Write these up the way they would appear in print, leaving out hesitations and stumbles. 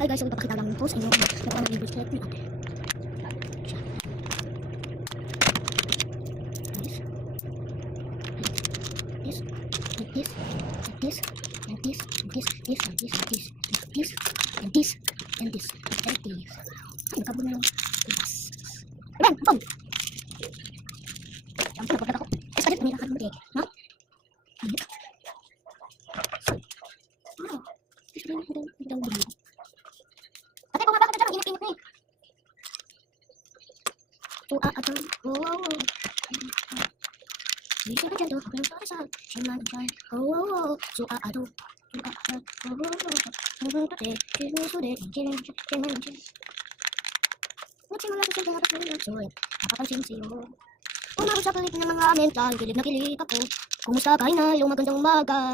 Hi guys, so ipapakita lang po sa inyo kung paano i-reset ni ate. Ay, nakabot na yung ipas. Ayan, pom! Ang pinapagkat ako. Tapos kalit, nilakad mo din. No? Ayan. Wow. Ito yung bumili. Ate, kung nga bakit dyan, init-init na eh. Ito, wow. Bisa ba dyan to? Ako yung parasal. Siya dyan. Oh. So, ado. Nagsimula sa siyang dapat na nagsulit. Napapansin sa'yo. Umabot sa palit ng mga mental. Kilid na kilid ako. Kumusta ka na? Yung magandang umaga.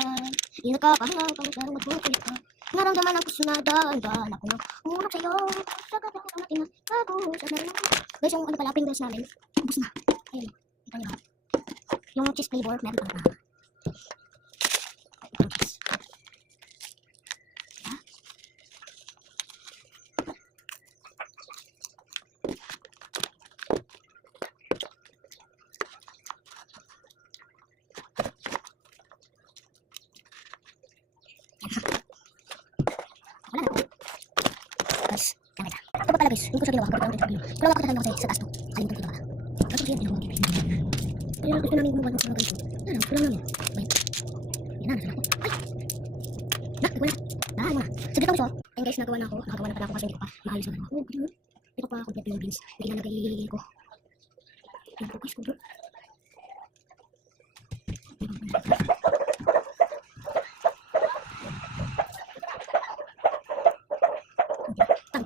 Ingat ka, pahinga, pangit magbukulit ka. Naramdaman ang puso na daan-daan ako nang umulog sa'yo. Sa gabi ko natin na bago sa narin ako. Guys, yung ano pala, fingers namin. Ubus na. Ayun, kita nyo ba? Yung cheese flavor, meron pa na. Guys, yan kita. Ito pa pala guys, hindi ko siya ginawa. Kulang ako tatanda kasi sa taas to. Kalimutan ko ito ba? Kasi siya, hindi ko mag-ibig. Kaya gusto namin gumawa ng mga ganito. Yan, kulang namin. Wait. Yan na, nasa ako. Ay! Nagwala. Dahil mo na. Sige ko siya. Ayun guys, nagawa na ako. Nakagawa na pala ako kasi hindi ko pa maayos na ako. Hindi ko pa complete yung beans. Hindi na nagay ko. Yan po guys, kudo.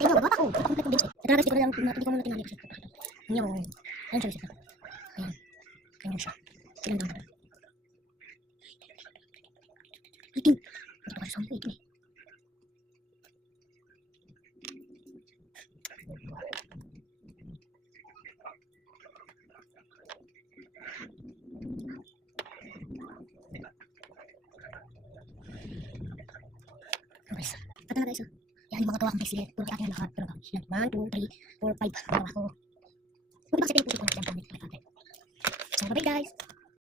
Tingnan mo, bata ko. Ito complete yung beans eh. Ito na guys, hindi ko muna tinali kasi. Yung, ayun siya guys. Ayan. Ayan siya. Ilan daw na. 18. Ito kasi sa 18 eh. Guys, ito na guys. Yan yung mga tawa kong guys. Puro kay ate na lahat. Pero yan, 1, 2, 3, 4, 5. Tawa ko. Huwag ba kasi tayo puso ko na dyan. So, bye guys.